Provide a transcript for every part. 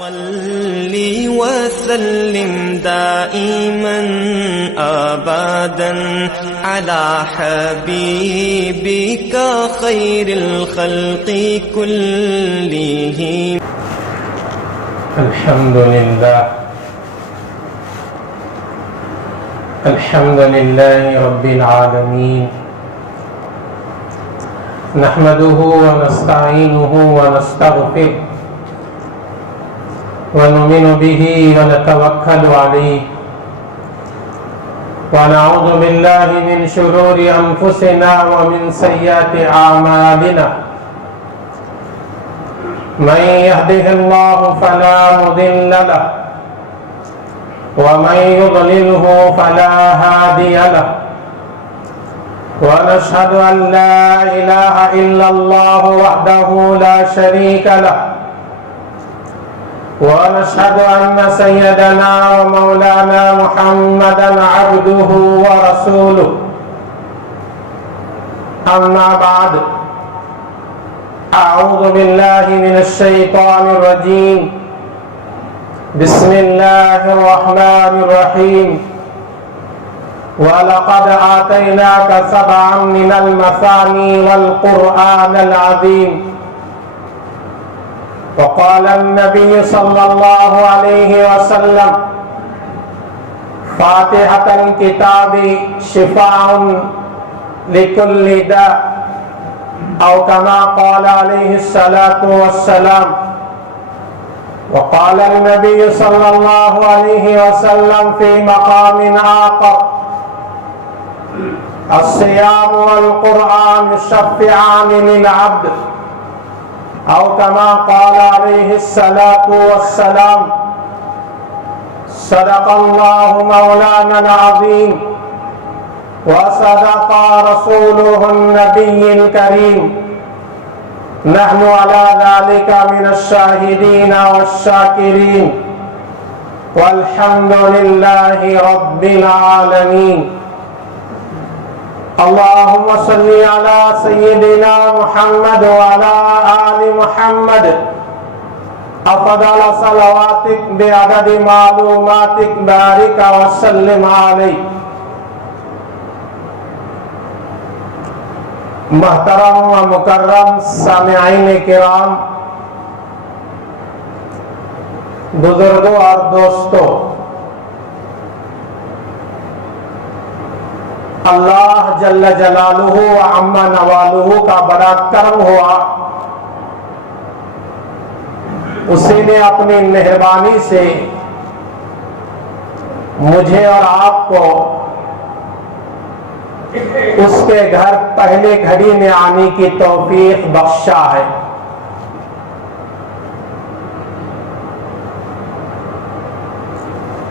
صل وسلم دائما أبدا على حبيبك خير الخلق كلهم. الحمد لله رب العالمين، نحمده ونستعينه ونستغفره ونؤمن به ونتوكل عليه ونعوذ بالله من شرور أنفسنا ومن سيئات أعمالنا. من يهده الله فلا مضل له ومن يضلله فلا هادي له، ونشهد أن لا إله إلا الله وحده لا شريك له، ونشهد أن سيدنا ومولانا محمدا عبده ورسوله. أما بعد، أعوذ بالله من الشيطان الرجيم. بسم الله الرحمن الرحيم. ولقد آتيناك سبعا من المثاني والقرآن العظيم. وقال النبي صلى الله عليه وسلم: فاتحة الكتاب شفاء لكل داء، أو كما قال عليه الصلاة والسلام. وقال النبي صلى الله عليه وسلم في مقام آخر: الصيام والقرآن يشفعان للعبد، أو كما قال عليه الصلاة والسلام. صدق الله مولانا العظيم، وصدق رسوله النبي الكريم. نحن على ذلك من الشاهدين والشاكرين، والحمد لله رب العالمين. اللهم صل على سيدنا محمد وعلى آل محمد أفضل صلواتك بعدد معلوماتك، بارك وسلم عليه. محترم و مکرم سامعین کرام، بزرگوں اور دوستوں، اللہ جل جلالہ و عم نوالہ کا بڑا کرم ہوا، اسی نے اپنی مہربانی سے مجھے اور آپ کو اس کے گھر پہلے گھڑی میں آنے کی توفیق بخشا ہے۔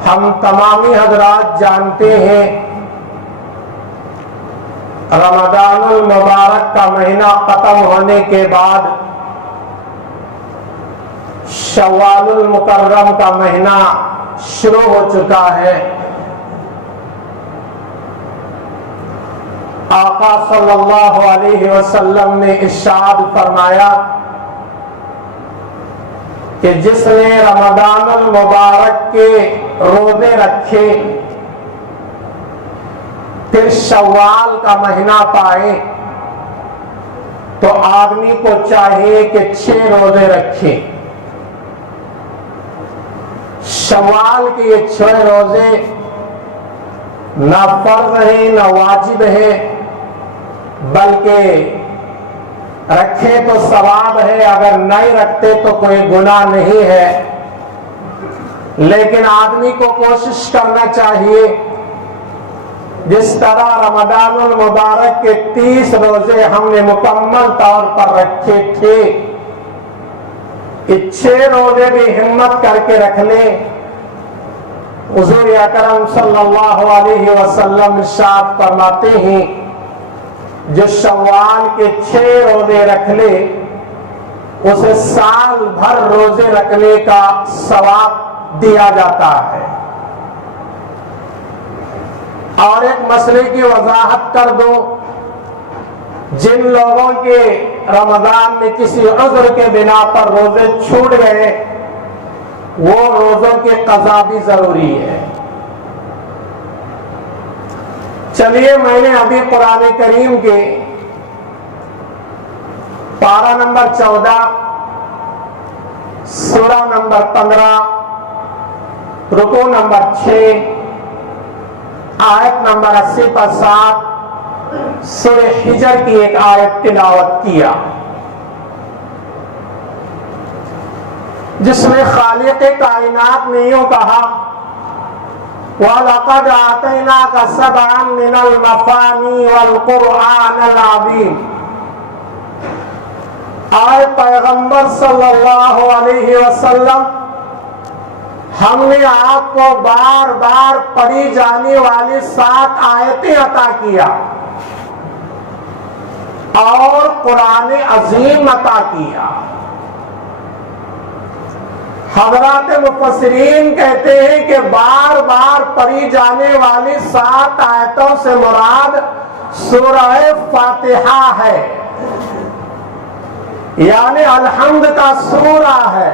ہم تمامی حضرات جانتے ہیں، رمضان المبارک کا مہینہ ختم ہونے کے بعد شوال المکرم کا مہینہ شروع ہو چکا ہے۔ آقا صلی اللہ علیہ وسلم نے ارشاد فرمایا کہ جس نے رمضان المبارک کے روزے رکھے پھر شوال کا مہینہ پائے تو آدمی کو چاہیے کہ 6 روزے رکھے۔ شوال کے یہ 6 روزے نہ فرض ہے نہ واجب ہے، بلکہ رکھے تو ثواب ہے، اگر نہیں رکھتے تو کوئی گناہ نہیں ہے۔ لیکن آدمی کو کوشش کرنا چاہیے، جس طرح رمضان المبارک کے 30 روزے ہم نے مکمل طور پر رکھے تھے، کہ 6 روزے بھی ہمت کر کے رکھ لیں۔ حضور اکرم صلی اللہ علیہ وسلم ارشاد فرماتے ہیں، جو شوال کے 6 روزے رکھ لے اسے سال بھر روزے رکھنے کا ثواب دیا جاتا ہے۔ اور ایک مسئلے کی وضاحت کر دو، جن لوگوں کے رمضان میں کسی عذر کے بنا پر روزے چھوٹ گئے وہ روزوں کی قضا بھی ضروری ہے۔ چلیے میں نے ابھی قرآن کریم کے پارہ نمبر 14 سورہ نمبر 15 رکوع نمبر 6 آیت نمبر 80 پر 7 سورہ حجر کی ایک آیت تلاوت کیا، جس میں خالق کائنات نے یوں کہا وَلَقَدْ آتَيْنَاكَ سَبْعًا مِنَ الْمَثَانِي وَالْقُرْآنَ الْعَظِيمَ۔ آئے پیغمبر صلی اللہ علیہ وسلم، ہم نے آپ کو بار بار پڑھی جانے والی 7 آیتیں عطا کیا اور قرآن عظیم عطا کیا۔ حضرات مفسرین کہتے ہیں کہ بار بار پڑھی جانے والی 7 آیتوں سے مراد سورہ فاتحہ ہے، یعنی الحمد کا سورہ ہے،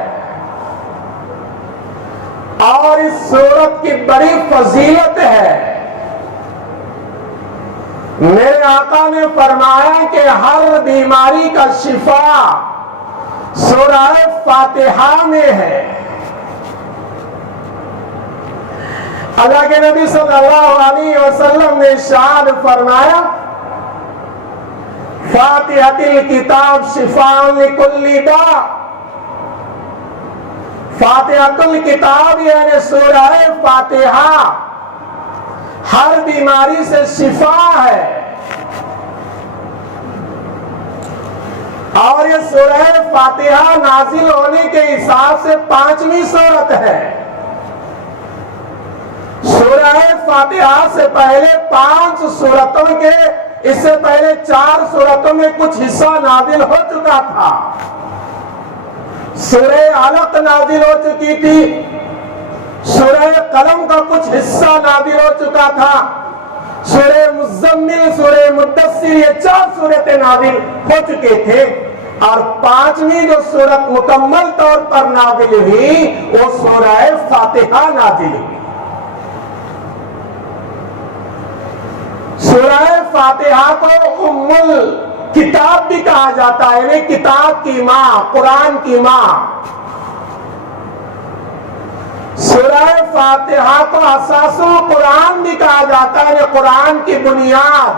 اور اس سورت کی بڑی فضیلت ہے۔ میرے آقا نے فرمایا کہ ہر بیماری کا شفا سورہ فاتحہ میں ہے۔ اللہ کے نبی صلی اللہ علیہ وسلم نے ارشاد فرمایا فاتحۃ الکتاب شفاء لکل داء۔ فاتحۃ الکتاب یعنی سورہ فاتحہ ہر بیماری سے شفا ہے، اور یہ سورہ فاتحہ نازل ہونے کے حساب سے 5ویں سورت ہے۔ سورہ فاتحہ سے پہلے 5 سورتوں کے، اس سے پہلے 4 سورتوں میں کچھ حصہ نازل ہو چکا تھا۔ سورہ علق نازل ہو چکی تھی، سورہ قلم کا کچھ حصہ نازل ہو چکا تھا، سورہ مزمل، سورہ مدثر، یہ 4 سورتیں نازل ہو چکے تھے، اور 5ویں جو سورت مکمل طور پر نازل ہوئی وہ سورہ فاتحہ نازل ہوئی۔ سورہ فاتحہ کو ام الکتاب بھی کہا جاتا ہے، یعنی کتاب کی ماں، قرآن کی ماں۔ سورہ فاتحہ کو اساس القرآن بھی کہا جاتا ہے، یعنی قرآن کی بنیاد۔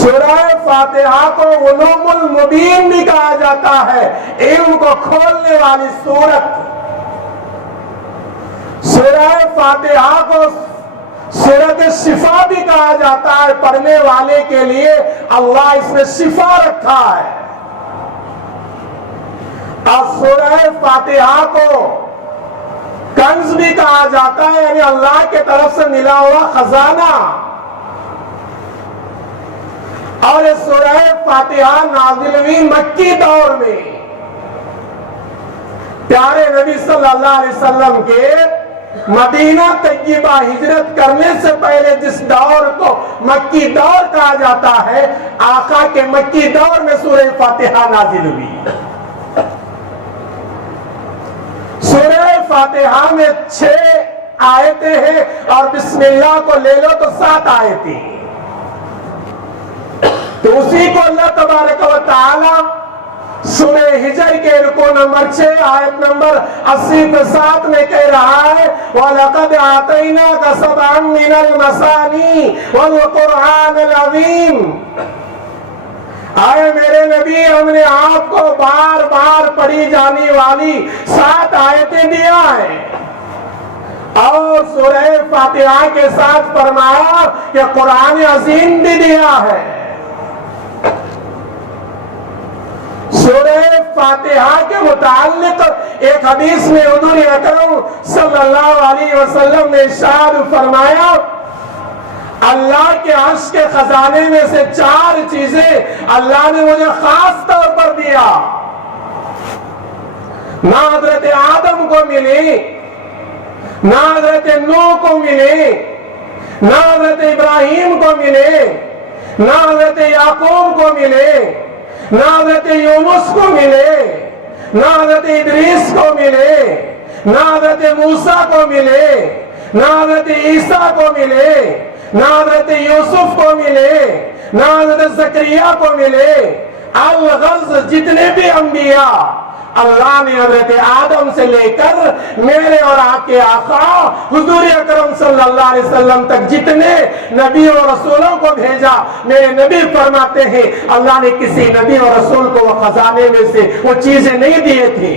سورہ فاتحہ کو علوم المبین بھی کہا جاتا ہے، علم کو کھولنے والی سورت۔ سورہ فاتحہ کو سورت شفا بھی کہا جاتا ہے، پڑھنے والے کے لیے اللہ اس میں شفا رکھا ہے۔ اور سورہ فاتحہ کو کنز بھی کہا جاتا ہے، یعنی اللہ کے طرف سے ملا ہوا خزانہ۔ اور یہ سورہ فاتحہ نازل ہوئی مکی دور میں، پیارے نبی صلی اللہ علیہ وسلم کے مدینہ طیبہ ہجرت کرنے سے پہلے جس دور کو مکی دور کہا جاتا ہے، آقا کے مکی دور میں سورہ فاتحہ نازل ہوئی۔ سورہ فاتحہ میں 6 آیتیں ہیں، اور بسم اللہ کو لے لو تو 7 آیتیں۔ تو اسی کو اللہ تبارک و تعالی سورہ حجر کے رکوع نمبر 6 آیت نمبر 80 پہ 7 میں کہہ رہا ہے وَلَقَدْ آتَيْنَاكَ سَبْعًا مِنَ الْمَثَانِي وَالْقُرْآنَ الْعَظِيمَ۔ آئے میرے نبی، ہم نے آپ کو بار بار پڑھی جانے والی 7 آیتیں دیا ہے، اور سورہ فاتحہ کے ساتھ فرمایا کہ قرآن عظیم بھی دیا ہے۔ سورہ فاتحہ کے متعلق ایک حدیث میں حضور اکرم صلی اللہ علیہ وسلم نے ارشاد فرمایا اللہ کے عرش کے خزانے میں سے 4 چیزیں اللہ نے مجھے خاص طور پر دیا، نہ حضرت آدم کو ملی، نہ حضرت نوح کو ملی، نہ حضرت ابراہیم کو ملے، نہ حضرت یعقوب کو ملے، نہ حضرت یونس کو ملے، نہ حضرت ادریس کو ملے، نہ حضرت موسیٰ کو ملے، نہ حضرت عیسیٰ کو ملے، نہ حضرت یوسف کو ملے، نہ حضرت زکریا کو ملے۔ الغرض جتنے بھی انبیاء اللہ نے حضرت آدم سے لے کر میرے اور آپ کے آقا حضور اکرم صلی اللہ علیہ وسلم تک جتنے نبی اور رسولوں کو بھیجا، میرے نبی فرماتے ہیں اللہ نے کسی نبی اور رسول کو وہ خزانے میں سے وہ چیزیں نہیں دیے تھے۔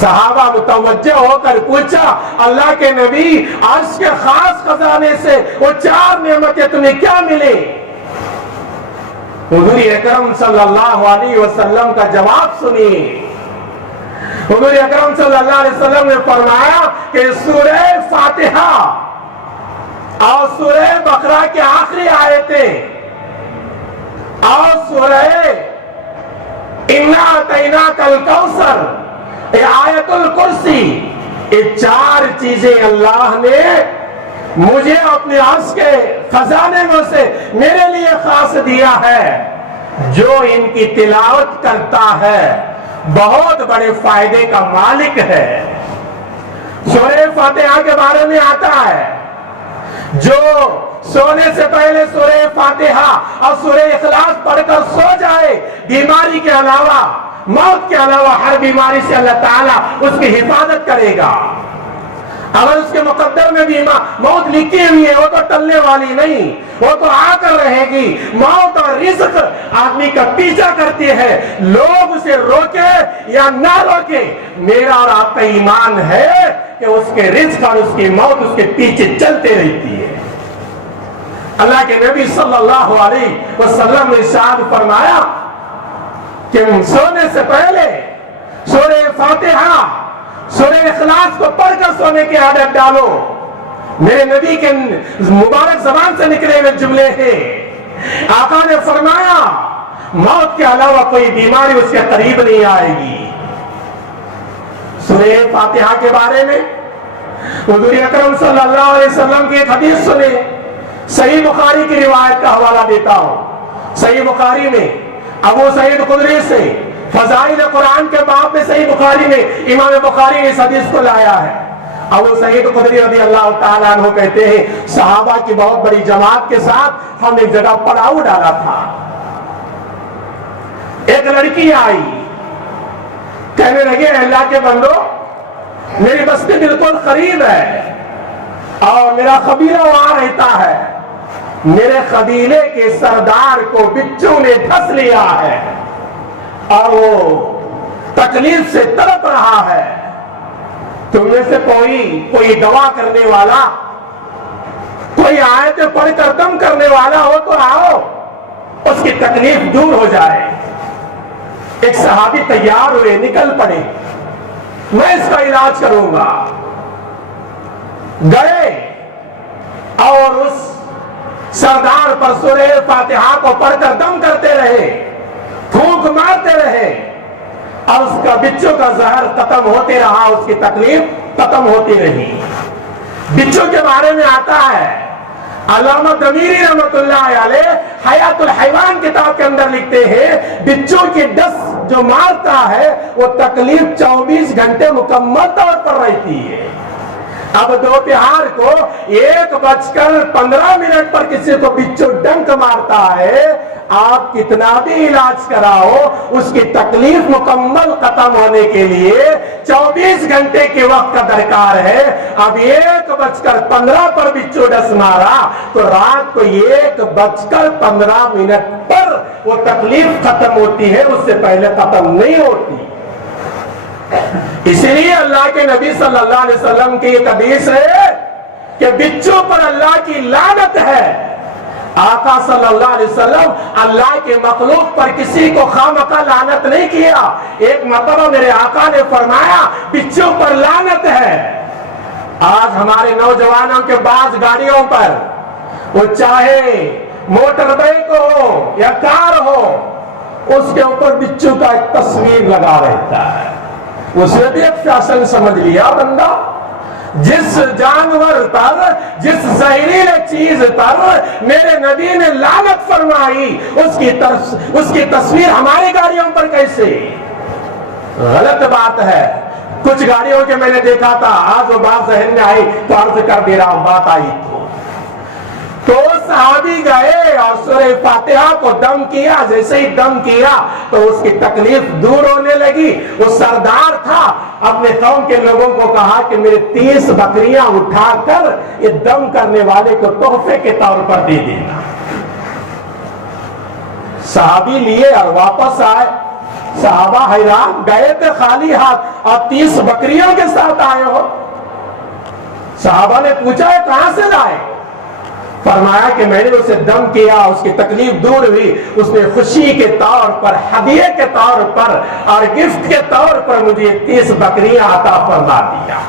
صحابہ متوجہ ہو کر پوچھا اللہ کے نبی عرش کے خاص خزانے سے وہ 4 نعمتیں تمہیں کیا ملے؟ حضور اکرم صلی اللہ علیہ وسلم کا جواب سنیے۔ حضور اکرم صلی اللہ علیہ وسلم نے فرمایا کہ سورہ فاتحہ اور سورہ بقرہ کی آخری آیتیں اور سورہ انا اعطیناک الکوثر، آیت الکرسی، یہ 4 چیزیں اللہ نے مجھے اپنے عرش کے خزانے میں سے میرے لیے خاص دیا ہے۔ جو ان کی تلاوت کرتا ہے بہت بڑے فائدے کا مالک ہے۔ سورہ فاتحہ کے بارے میں آتا ہے جو سونے سے پہلے سورہ فاتحہ اور سورہ اخلاص پڑھ کر سو جائے، بیماری کے علاوہ، موت کے علاوہ ہر بیماری سے اللہ تعالیٰ اس کی حفاظت کرے گا۔ اگر اس کے مقدر میں بھی موت لکھی ہوئی ہے وہ تو ٹلنے والی نہیں، وہ تو آ کر رہے گی۔ موت اور رزق آدمی کا پیچھا کرتی ہے، لوگ اسے روکے یا نہ روکے، میرا اور آپ کا ایمان ہے کہ اس کے رزق اور اس کی موت اس کے پیچھے چلتے رہتی ہے۔ اللہ کے نبی صلی اللہ علیہ وسلم نے ارشاد فرمایا کہ سونے سے پہلے سورہ فاتحہ سورہ اخلاص کو پڑھ کر سونے کی عادت ڈالو۔ میرے نبی کے مبارک زبان سے نکلے ہوئے جملے ہیں۔ آقا نے فرمایا موت کے علاوہ کوئی بیماری اس کے قریب نہیں آئے گی۔ سورہ فاتحہ کے بارے میں حضور اکرم صلی اللہ علیہ وسلم کی ایک حدیث سنے، صحیح بخاری کی روایت کا حوالہ دیتا ہوں۔ صحیح بخاری میں ابو سعید خدری سے فضائل قرآن کے باب میں صحیح بخاری میں امام بخاری نے اس حدیث کو لایا ہے۔ ابو سعید خدری رضی اللہ تعالیٰ عنہ کہتے ہیں صحابہ کی بہت بڑی جماعت کے ساتھ ہم ایک جگہ پڑاؤ ڈالا تھا۔ ایک لڑکی آئی، کہنے لگے اللہ کے بندو میری بستی بالکل قریب ہے اور میرا قبیلہ وہاں رہتا ہے، میرے قبیلے کے سردار کو بچوں نے ڈھس لیا ہے اور وہ تکلیف سے تڑپ رہا ہے، تم میں سے کوئی دوا کرنے والا، کوئی آیت پڑھ کر دم کرنے والا ہو تو آؤ، اس کی تکلیف دور ہو جائے۔ ایک صحابی تیار ہوئے، نکل پڑے، میں اس کا علاج کروں گا۔ گئے اور اس سردار پر سورہ فاتحہ کو پڑھ کر دم کرتے رہے، پھونک مارتے رہے اور اس کا بچوں کا زہر ختم ہوتے رہا، اس کی تکلیف ختم ہوتی رہی۔ بچوں کے بارے میں آتا ہے علامہ دمیری رحمت اللہ علیہ حیات الحیوان کتاب کے اندر لکھتے ہیں بچوں کی ڈس جو مارتا ہے وہ تکلیف 24 گھنٹے مکمل طور پر رہتی ہے۔ اب دوپہر کو 1:15 پر کسی کو بچوں ڈنک مارتا ہے، آپ کتنا بھی علاج کراؤ اس کی تکلیف مکمل ختم ہونے کے لیے 24 گھنٹے کے وقت کا درکار ہے۔ اب 1:15 پر بچوں ڈس مارا تو رات کو 1:15 پر وہ تکلیف ختم ہوتی ہے، اس سے پہلے ختم نہیں ہوتی۔ اسی لیے اللہ کے نبی صلی اللہ علیہ وسلم کی ایک حدیث ہے کہ بچوں پر اللہ کی لعنت ہے۔ آقا صلی اللہ علیہ وسلم اللہ کے مخلوق پر کسی کو خامخواہ لعنت نہیں کیا۔ ایک مرتبہ میرے آقا نے فرمایا بچوں پر لعنت ہے۔ آج ہمارے نوجوانوں کے بعض گاڑیوں پر وہ چاہے موٹر بائک ہو یا کار ہو اس کے اوپر بچوں کا ایک تصویر لگا رہتا ہے، اسے بھی ایک فیشن سمجھ لیا بندہ۔ جس جانور پر، جس زہریلے چیز پر میرے نبی نے لعنت فرمائی اس کی تصویر ہماری گاڑیوں پر کیسے؟ غلط بات ہے. کچھ گاڑیوں کے میں نے دیکھا تھا, آج وہ بات ذہن میں آئی تو عرض کر دے رہا ہوں, بات آئی تو صحابی گئے اور سورہ فاتحہ کو دم کیا. جیسے ہی دم کیا تو اس کی تکلیف دور ہونے لگی. وہ سردار تھا, اپنے قوم کے لوگوں کو کہا کہ میرے 30 بکریاں اٹھا کر یہ دم کرنے والے کو تحفے کے طور پر دے دینا. صحابی لیے اور واپس آئے. صحابہ حیران, گئے تھے خالی ہاتھ اور 30 بکریوں کے ساتھ آئے ہو. صحابہ نے پوچھا ہے کہاں سے لائے؟ فرمایا کہ میں نے اسے دم کیا, اس کی تکلیف دور ہوئی. اس نے خوشی کے طور پر, ہدیے کے طور پر اور گفٹ کے طور پر مجھے 30 بکریاں عطا فرما دیا.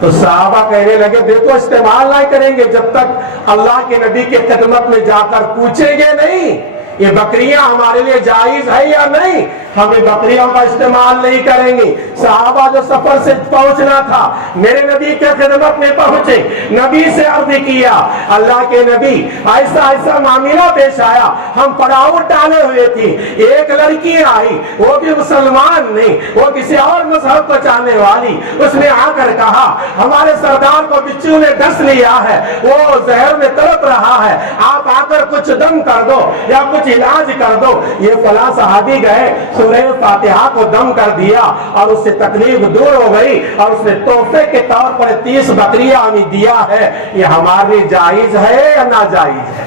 تو صحابہ کہنے لگے دیکھو استعمال نہیں کریں گے جب تک اللہ کے نبی کے خدمت میں جا کر پوچھیں گے نہیں یہ بکریاں ہمارے لیے جائز ہے یا نہیں, ہمیں بکریوں کا استعمال نہیں کریں گے. صحابہ جو سفر سے پہنچنا تھا میرے نبی کے خدمت میں پہنچے, نبی سے عرض کیا اللہ کے نبی ایسا ایسا معاملہ پیش آیا, ہم پڑاؤ ڈالے ہوئے تھے, ایک لڑکی آئی وہ بھی مسلمان نہیں, وہ کسی اور مذہب کو چاہنے والی. اس نے آ کر کہا ہمارے سردار کو بچھو نے ڈس لیا ہے, وہ زہر میں تڑپ رہا ہے, آپ آ کر کچھ دم کر دو یا کچھ علاج کر دو. یہ فلاں صحابی گئے, سورہ فاتحہ کو دم کر دیا اور اس سے تکلیف دور ہو گئی اور اس نے تحفے کے طور پر 30 بکریاں ہمیں دیا ہے. یہ ہمارے جائز ہے یا ناجائز ہے؟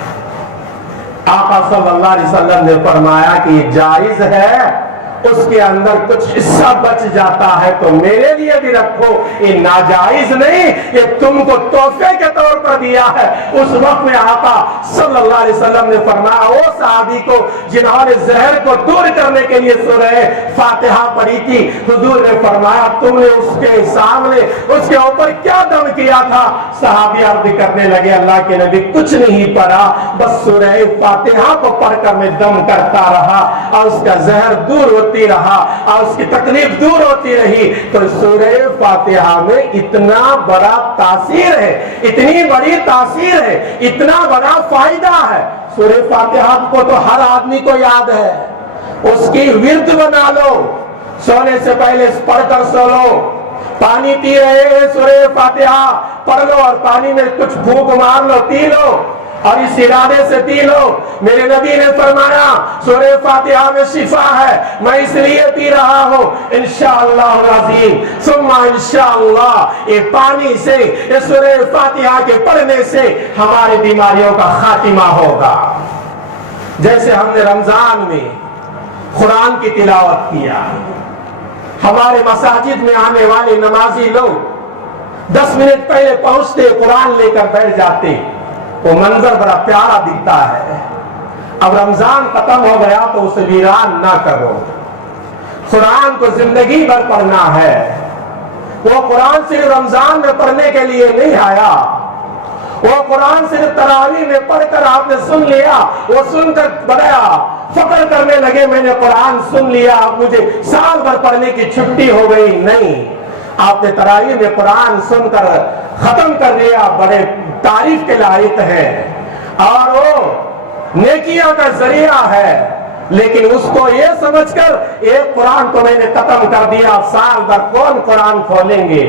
آقا صلی اللہ علیہ وسلم نے فرمایا کہ یہ جائز ہے. اس کے اندر کچھ حصہ بچ جاتا ہے تو میرے لیے بھی رکھو, یہ ناجائز نہیں, یہ تم کو تحفے کے طور پر دیا ہے. اس وقت میں آقا صلی اللہ علیہ وسلم نے فرمایا وہ صحابی کو جنہوں نے زہر کو دور کرنے کے لیے سورہ فاتحہ پڑھی تھی, حضور نے فرمایا تم نے اس کے سامنے اس کے اوپر کیا دم کیا تھا؟ صحابی عرض کرنے لگے اللہ کے نبی کچھ نہیں پڑھا, بس سورہ فاتحہ کو پڑھ کر میں دم کرتا رہا اور اس کا زہر دور ہوتی رہا اور اس کی تکلیف دور ہوتی رہی. تو سورہ فاتحہ میں اتنا بڑا تاثیر ہے, اتنی بڑی تاثیر ہے, اتنا بڑا فائدہ ہے. سورہ فاتحہ کو تو ہر آدمی کو یاد ہے, اس کی ورد بنا لو, سونے سے پہلے پڑھ کر سو لو. پانی پی رہے ہیں سورہ فاتحہ پڑھ لو اور پانی میں کچھ پھونک مار لو, پی لو اور اس ارادے سے پی لو. میرے نبی نے فرمایا سورہ فاتحہ میں شفا ہے, میں اس لیے پی رہا ہوں انشاءاللہ العظیم ثم انشاءاللہ یہ پانی سے, یہ سورہ فاتحہ کے پڑھنے سے ہماری بیماریوں کا خاتمہ ہوگا. جیسے ہم نے رمضان میں قرآن کی تلاوت کیا, ہمارے مساجد میں آنے والے نمازی لوگ 10 منٹ پہلے پہنچتے قرآن لے کر بیٹھ جاتے, وہ منظر بڑا پیارا دکھتا ہے. اب رمضان ختم ہو گیا تو اسے ویران نہ کرو, قرآن کو زندگی بھر پڑھنا ہے. وہ قرآن صرف رمضان میں پڑھنے کے لیے نہیں آیا, وہ قرآن صرف تراویح میں پڑھ کر آپ نے سن لیا, وہ سن کر بڑا فخر کرنے لگے میں نے قرآن سن لیا اب مجھے سال بھر پڑھنے کی چھٹی ہو گئی. نہیں, آپ نے تراویح میں قرآن سن کر ختم کر لیا, بڑے تعریف کے لائق ہے اور وہ نیکیوں کا ذریعہ ہے. لیکن اس کو یہ سمجھ کر ایک قرآن کو میں نے ختم کر دیا, سال بھر کون قرآن کھولیں گے؟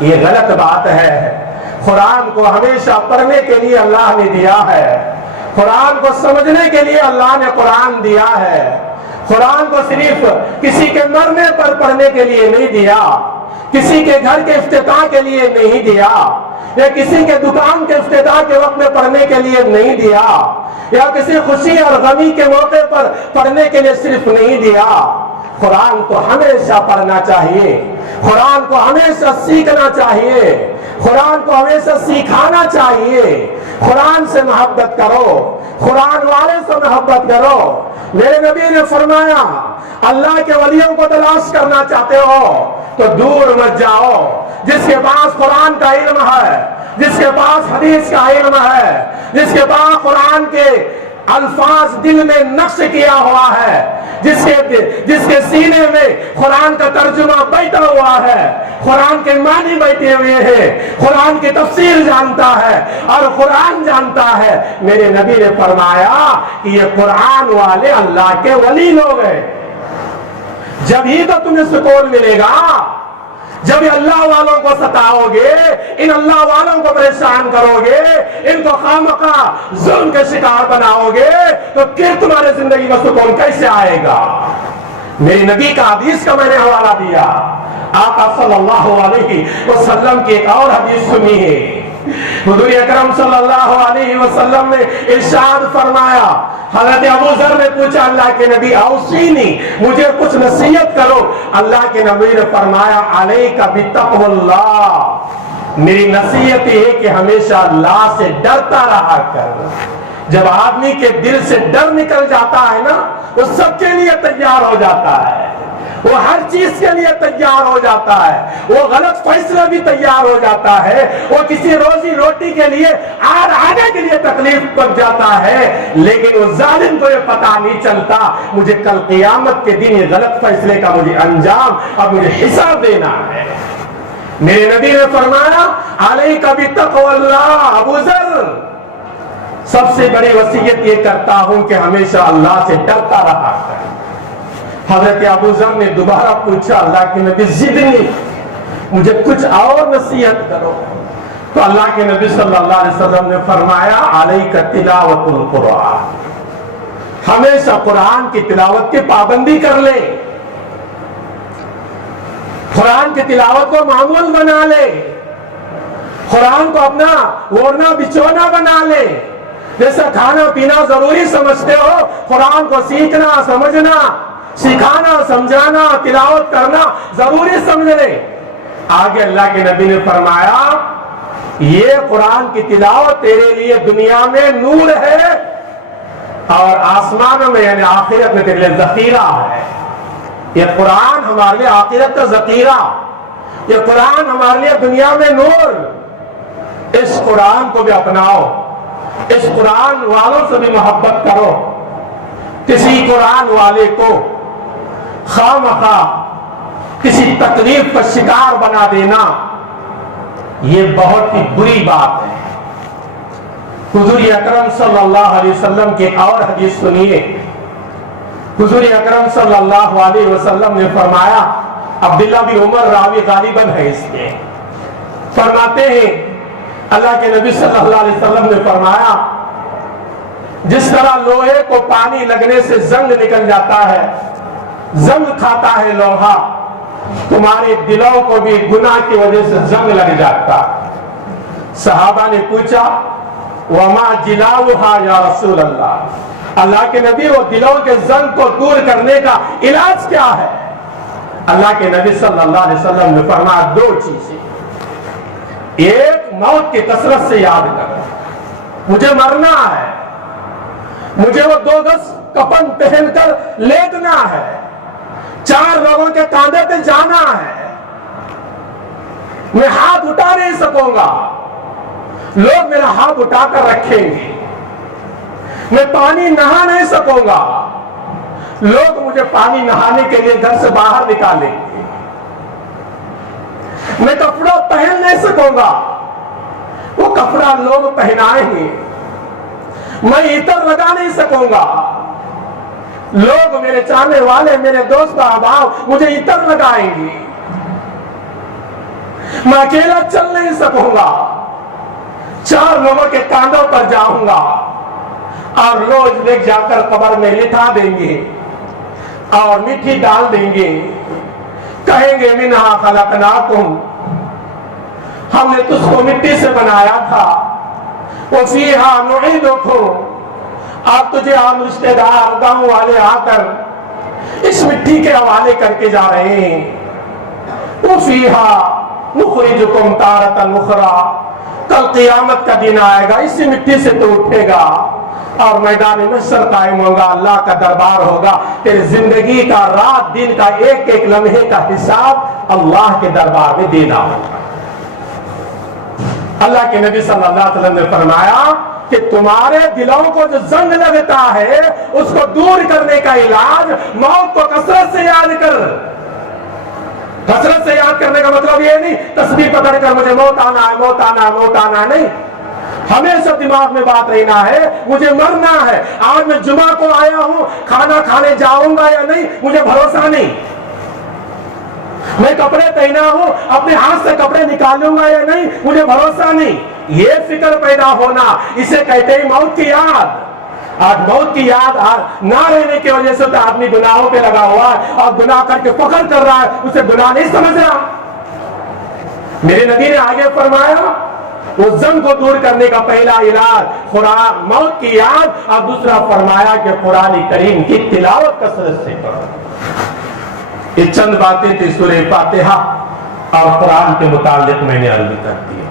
یہ غلط بات ہے. قرآن کو ہمیشہ پڑھنے کے لیے اللہ نے دیا ہے, قرآن کو سمجھنے کے لیے اللہ نے قرآن دیا ہے. قرآن کو صرف کسی کے مرنے پر پڑھنے کے لیے نہیں دیا, کسی کے گھر کے افتتاح کے لیے نہیں دیا, یا کسی کے دکان کے افتتاح کے وقت میں پڑھنے کے لیے نہیں دیا, یا کسی خوشی اور غمی کے موقع پر پڑھنے کے لیے صرف نہیں دیا. قرآن کو ہمیشہ پڑھنا چاہیے, قرآن کو ہمیشہ سیکھنا چاہیے, قرآن کو ہمیشہ سکھانا چاہیے. قرآن سے محبت کرو, قرآن والے سے محبت کرو. میرے نبی نے فرمایا اللہ کے ولیوں کو تلاش کرنا چاہتے ہو تو دور مت جاؤ. جس کے پاس قرآن کا علم ہے, جس کے پاس حدیث کا علم ہے, جس کے پاس قرآن کے الفاظ دل میں نقش کیا ہوا ہے, جس کے سینے میں قرآن کا ترجمہ بیٹھا ہوا ہے, قرآن کے معنی بیٹھے ہوئے ہیں, قرآن کی تفسیر جانتا ہے اور قرآن جانتا ہے. میرے نبی نے فرمایا کہ یہ قرآن والے اللہ کے ولی لوگ ہیں. جب ہی تو تمہیں سکون ملے گا، جب اللہ والوں کو ستاؤ گے، ان اللہ والوں کو پریشان کرو گے، ان کو خامخواہ ظلم کے شکار بناؤ گے، تو پھر تمہارے زندگی میں سکون کیسے آئے گا؟ میری نبی کا حدیث کا میں نے حوالہ دیا، آقا صلی اللہ علیہ وسلم کی ایک اور حدیث سنی ہے۔ حضور اکرم صلی اللہ علیہ وسلم نے ارشاد فرمایا، حضرت ابو ذر نے پوچھا اللہ کے نبی اوصینی، مجھے کچھ نصیحت کرو۔ اللہ کے نبی نے فرمایا علیک بتقوی اللہ، میری نصیحت یہ ہے کہ ہمیشہ اللہ سے ڈرتا رہا کر۔ جب آدمی کے دل سے ڈر نکل جاتا ہے نا، وہ سب کے لیے تیار ہو جاتا ہے، وہ ہر چیز کے لیے تیار ہو جاتا ہے، وہ غلط فیصلہ بھی تیار ہو جاتا ہے، وہ کسی روزی روٹی کے لیے آگے کے لیے تکلیف پڑ جاتا ہے، لیکن وہ ظالم کو یہ پتہ نہیں چلتا مجھے کل قیامت کے دن یہ غلط فیصلے کا مجھے انجام اب مجھے حساب دینا ہے۔ میرے نبی نے فرمایا علیک بتقوی اللہ، ابو ذر سب سے بڑی وصیت یہ کرتا ہوں کہ ہمیشہ اللہ سے ڈرتا رہا کر۔ حضرت ابو ذر نے دوبارہ پوچھا اللہ کے نبی زدنی، مجھے کچھ اور نصیحت کرو۔ تو اللہ کے نبی صلی اللہ علیہ وسلم نے فرمایا علیک تلاوت القرآن، ہمیشہ قرآن کی تلاوت کی پابندی کر لے، قرآن کی تلاوت کو معمول بنا لے، قرآن کو اپنا اوڑھنا بچھونا بنا لے۔ جیسا کھانا پینا ضروری سمجھتے ہو، قرآن کو سیکھنا، سمجھنا، سکھانا، سمجھانا، تلاوت کرنا ضروری سمجھ لے۔ آگے اللہ کے نبی نے فرمایا یہ قرآن کی تلاوت تیرے لیے دنیا میں نور ہے اور آسمانوں میں یعنی آخرت میں تیرے لیے ذخیرہ ہے۔ یہ قرآن ہمارے لیے آخرت کا ذخیرہ، یہ قرآن ہمارے لیے دنیا میں نور۔ اس قرآن کو بھی اپناؤ، اس قرآن والوں سے بھی محبت کرو۔ کسی قرآن والے کو خواہ کسی تکلیف کا شکار بنا دینا یہ بہت ہی بری بات ہے۔ حضور اکرم صلی اللہ علیہ وسلم کی ایک اور حدیث سنیے۔ حضور اکرم صلی اللہ علیہ وسلم نے فرمایا، عبداللہ بن عمر راوی غالباً ہے اس کے، فرماتے ہیں اللہ کے نبی صلی اللہ علیہ وسلم نے فرمایا جس طرح لوہے کو پانی لگنے سے زنگ نکل جاتا ہے، زنگ کھاتا ہے لوہا، تمہارے دلوں کو بھی گناہ کی وجہ سے زنگ لگ جاتا۔ صحابہ نے پوچھا وما جلاؤہا یا رسول اللہ، اللہ کے نبی وہ دلوں کے زنگ کو دور کرنے کا علاج کیا ہے؟ اللہ کے نبی صلی اللہ علیہ وسلم نے فرمایا دو چیزیں، ایک موت کی کثرت سے یاد کرو، مجھے مرنا ہے، مجھے وہ 2 گز کفن پہن کر لیٹنا ہے، 4 لوگوں کے کاندھے پہ جانا ہے، میں ہاتھ اٹھا نہیں سکوں گا، لوگ میرا ہاتھ اٹھا کر رکھیں گے، میں پانی نہا نہیں سکوں گا، لوگ مجھے پانی نہانے کے لیے گھر سے باہر نکالیں گے، میں کپڑا پہن نہیں سکوں گا، وہ کپڑا لوگ پہنائیں گے، میں عطر لگا نہیں سکوں گا، لوگ میرے چاہنے والے میرے دوست احباب مجھے عطر لگائیں گے، میں اکیلا چل نہیں سکوں گا، 4 لوگوں کے کاندھوں پر جاؤں گا اور روز لے جا کر قبر میں لٹھا دیں گے اور مٹی ڈال دیں گے، کہیں گے منہا خلقناکم، ہم نے تجھ کو مٹی سے بنایا تھا، وفیہا نعیدکم، آپ تجھے عام رشتہ دار گاؤں والے آ کر اس مٹی کے حوالے کر کے جا رہے ہیں، وفیہا نخرجکم تارۃ اخری، کل قیامت کا دن آئے گا، اسی مٹی سے تو اٹھے گا اور میدان محشر قائم ہوگا، اللہ کا دربار ہوگا، تیرے زندگی کا رات دن کا ایک ایک لمحے کا حساب اللہ کے دربار میں دینا ہوگا۔ اللہ کے نبی صلی اللہ علیہ وسلم نے فرمایا کہ تمہارے دلوں کو جو زنگ لگتا ہے اس کو دور کرنے کا علاج موت کو کثرت سے یاد کر۔ کثرت سے یاد کرنے کا مطلب یہ نہیں تسبیح پکڑ کر مجھے موت آنا ہے، موت آنا ہے، موت آنا ہے، نہیں، ہمیشہ دماغ میں بات رہنا ہے مجھے مرنا ہے، آج میں جمعہ کو آیا ہوں، کھانا کھانے جاؤں گا یا نہیں مجھے بھروسہ نہیں، میں کپڑے پہنا ہوں، اپنے ہاتھ سے کپڑے نکالوں گا یا نہیں مجھے بھروسہ نہیں. یہ فکر پیدا ہونا اسے کہتے ہیں موت کی یاد. آج موت کی یاد نہ رہنے کی وجہ سے تو آدمی گناہوں پہ لگا ہوا ہے اور گناہ کر کے فخر کر رہا ہے، اسے گناہ نہیں سمجھ رہا. میرے نبی نے آگے فرمایا اس ضم کو دور کرنے کا پہلا علاج موت کی یاد، اور دوسرا فرمایا کہ قرآن کریم کی تلاوت کثرت سے کرو. یہ چند باتیں تھی سورہ فاتحہ اور قرآن کے متعلق میں نے عرض کر دیا.